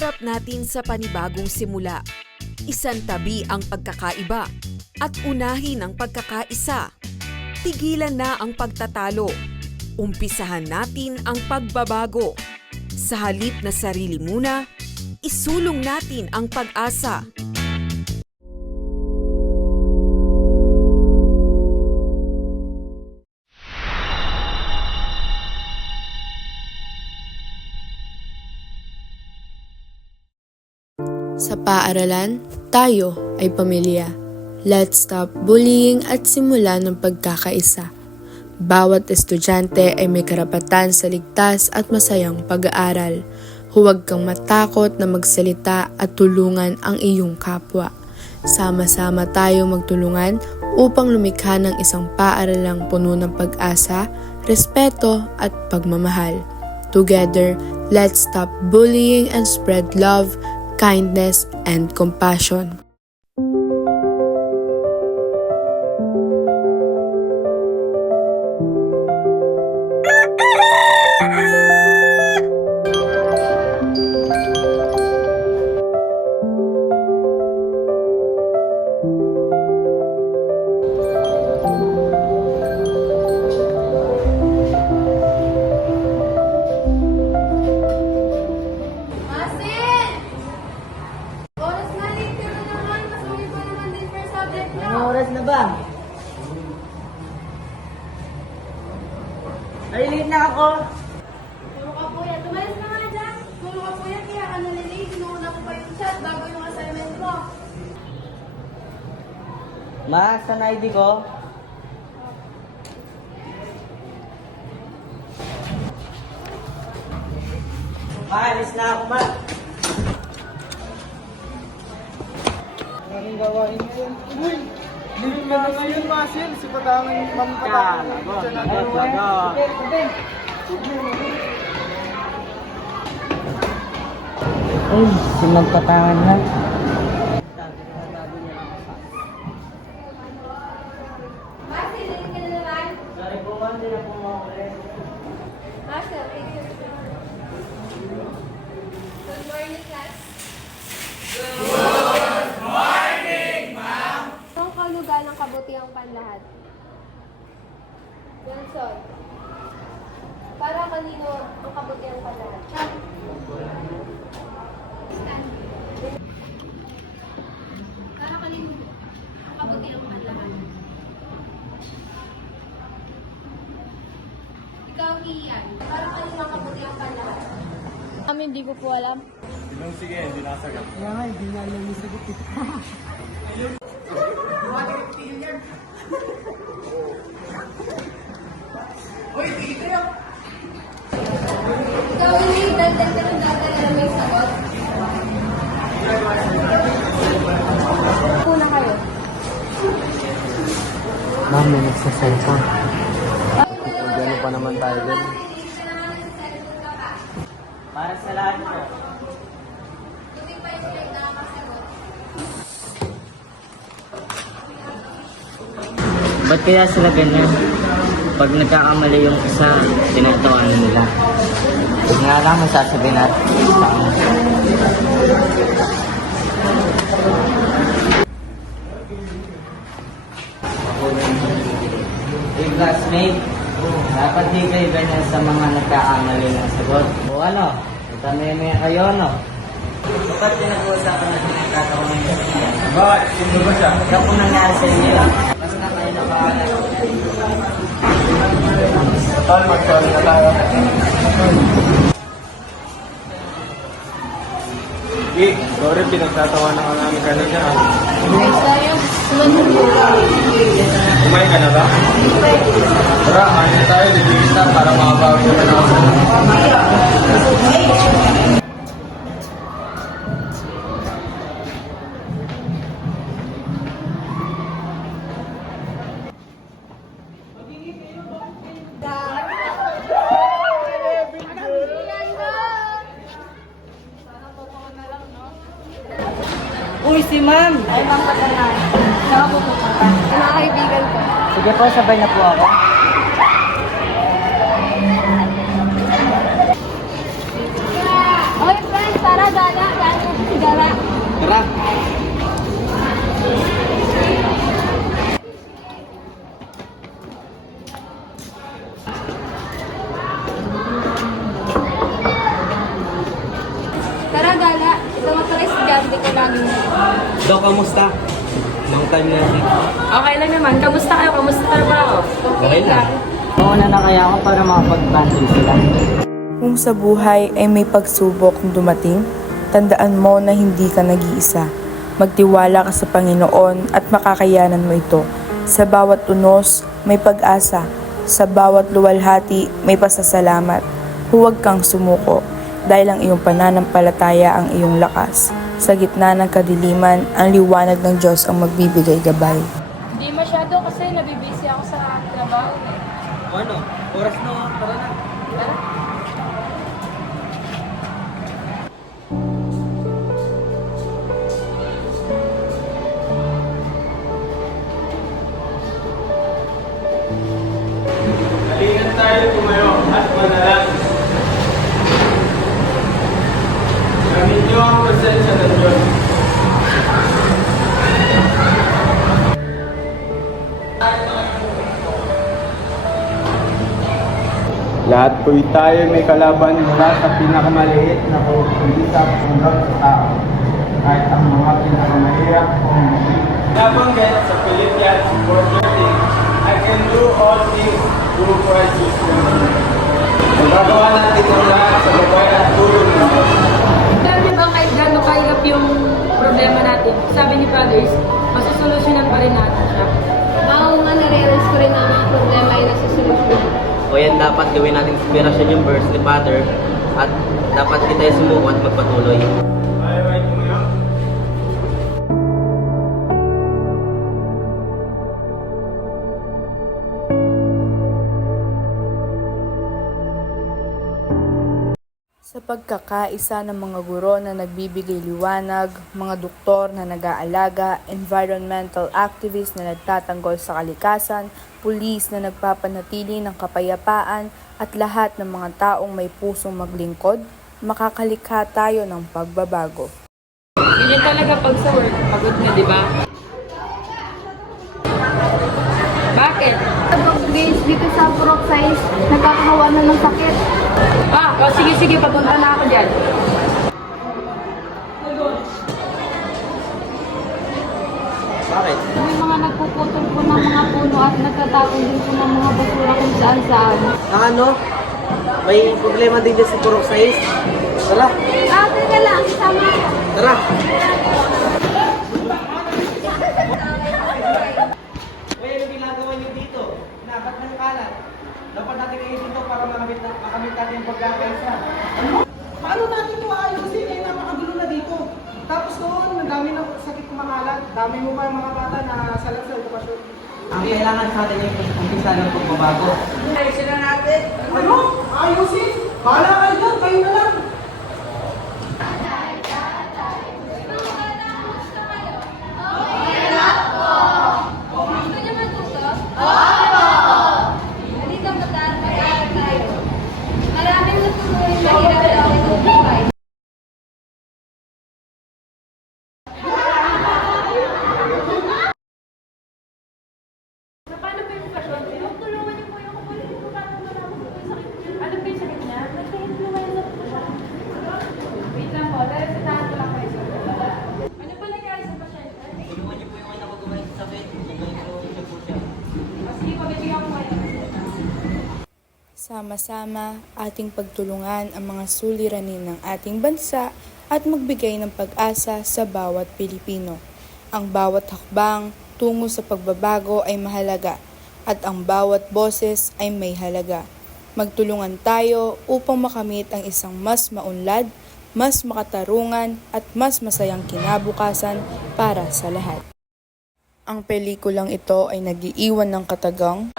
Harap natin sa panibagong simula. Isan tabi ang pagkakaiba at unahin ang pagkakaisa. Tigilan na ang pagtatalo. Umpisahan natin ang pagbabago. Sa halip na sarili muna, isulong natin ang pag-asa. Sa paaralan, tayo ay pamilya. Let's stop bullying at simula ng pagkakaisa. Bawat estudyante ay may karapatan sa ligtas at masayang pag-aaral. Huwag kang matakot na magsalita at tulungan ang iyong kapwa. Sama-sama tayo magtulungan upang lumikha ng isang paaralang puno ng pag-asa, respeto at pagmamahal. Together, let's stop bullying and spread love, kindness, and compassion. Anong oras na ba? Ay, late na ako. Puro ka po yan. Tumalis na nga dyan. Puro ka po yan. Kaya ka nalilate. Sinuuna ko pa yung chat bago yung assignment mo. Ma, saan ID ko? Ma, alis na ako, ma. Gawain ngayon. Uy! Hindi na ngayon, Masil. Si Patangan, Ma'am Patangan. Siya na talaga. Ay, sinagpatangan na. Good morning, class. Good ng kabutiang panlahat. Johnson, para kanino ang kabutiang panlahat? Para kanino ang kabutiang panlahat? Ikaw, Ian. Para kanino ang kabutiang panlahat? Kami hindi ko po alam. Kaya nga, hindi na alam yung sagot eh. Ikaw, Ian. Dagdag ka ng dagdag na may sagot. Una kayo. Ma'am, may nagsasalita. Gano'n pa naman tayo din. Para sa lahat po. Tubig pa yung sila nakakasagot. Ba't kaya sila ganyan? Pag nagkakamali yung isa, tinatawanan nila. Nga lang, may sasabihin natin. Hey, classmate, dapat di kayo ganyan sa mga nagkakamali ng sagot. O ano, itameme kayo, no? Dapat pinag-uusapan natin ang katawanan niyo. Bakit? Sino ba siya? Po nangyari sa inyo? Basta kayo na bahala. Tol, mag-sorry na tayo. Eh, sorry, pinagtatawanan ka namin kanina. ah. Kumain ka na ba? Tara, kain na tayo. Liligis na para makabawi ka na ako. Uy, si ma'am! Ay, ma'am, patanan. Saan ako pupunta? Mga kaibigan ko. Sige po, sabay na po ako. Okay, friends, tara. gala, gala, gala. Tara! Tara, gala. Ito nga pala estudyante ko lagi mo. Do, kamusta? Long time na si. Okay lang naman. Kamusta kayo? Kamusta trabaho? Okay lang. Mauna na kaya ako para makapag-bundle sila. Kung sa buhay ay may pagsubok dumating, tandaan mo na hindi ka nag-iisa. Magtiwala ka sa Panginoon at makakayanan mo ito. Sa bawat unos, may pag-asa. Sa bawat luwalhati, may pasasalamat. Huwag kang sumuko dahil ang iyong pananampalataya ang iyong lakas. Sa gitna ng kadiliman, ang liwanag ng Diyos ang magbibigay gabay. Hindi masyado kasi nabibisi ako sa trabaho. Ano? Oras na, tara na. Halina't Lahat po'y tayo may kalaban mula sa pinakamaliit na kukulisap hanggang sa tao. Kahit ang mga pinakamahirap dapat gawin natin inspirasyon yung verse ni Father at dapat kita sumuko at magpatuloy. Sa pagkakaisa ng mga guro na nagbibigay liwanag, mga doktor na nag-aalaga, environmental activists na nagtatanggol sa kalikasan, pulis na nagpapanatili ng kapayapaan, at lahat ng mga taong may pusong maglingkod, makakalikha tayo ng pagbabago. Ganyan talaga pag sa work, pagod na, di ba? Bakit? Guys, dito sa Purok nagkakahawa na ng sakit. Ah, oh, sige, sige, papunta na ako dyan. Bakit? May mga nagpuputol po ng mga puno at nagtatapon din po ng mga basura kung saan saan. Ah, ano? May problema din dyan sa Purok Sais. Tara, Ah, teka lang, sama ako. tara. Uy, ano ginagawa niyo dito? Inakat ng kalat. Dapat natin kayo dito para makamit, natin yung pagkakaisa. Paano natin ito ayusin eh, napakagulo na dito. Tapos doon, ang dami ng sakit kumakalat. Dami mo pa yung mga bata na salat sa edukasyon. Ang kailangan sa atin yung umpisa ng pagbabago. Ano? Ayusin? Bahala kayo dyan, kayo na lang. Gusto niyo matuto? Oo! Halika mag-aaral tayo. Maraming natutunan na hirap sa akin ng buhay. Paano ba yung sitwasyon? Tulungan niyo po yung kapatid ko para malaman ko yung sakit niya. Ano ba yung sakit niya? Nagkahit mo kayo sa siya. Wait lang po, dahil sa tahan ko lang kayo sa Ano ba nangyari sa pasyente? Tulungan niyo po yung anak ko gumaling sa sakit. Gumaling niyo po siya. Sige, pabibigyan ko kayo. Sama-sama ating pagtulungan ang mga suliranin ng ating bansa at magbigay ng pag-asa sa bawat Pilipino. Ang bawat hakbang tungo sa pagbabago ay mahalaga at ang bawat boses ay may halaga. Magtulungan tayo upang makamit ang isang mas maunlad, mas makatarungan at mas masayang kinabukasan para sa lahat. Ang pelikulang ito ay nagiiwan ng katagang